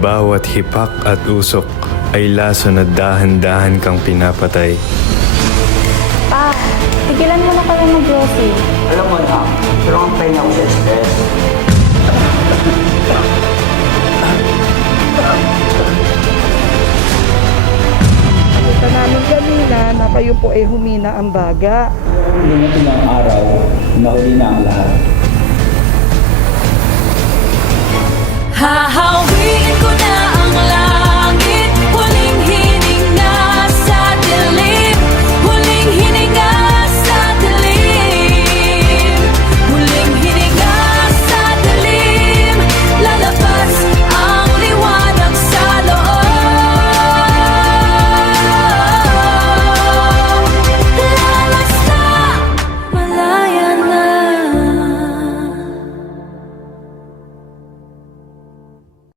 bawat hipak at usok ay laso na dahan-dahan kang pinapatay. Pa, tigilan mo na kami mag-glossy. Alam mo na, pero ang pain ako sa stress. Nakita namin kanina na kayo po ay humina ang baga. Lumating ang araw, nahuli na ang lahat. Hahawin ko na ang lahat.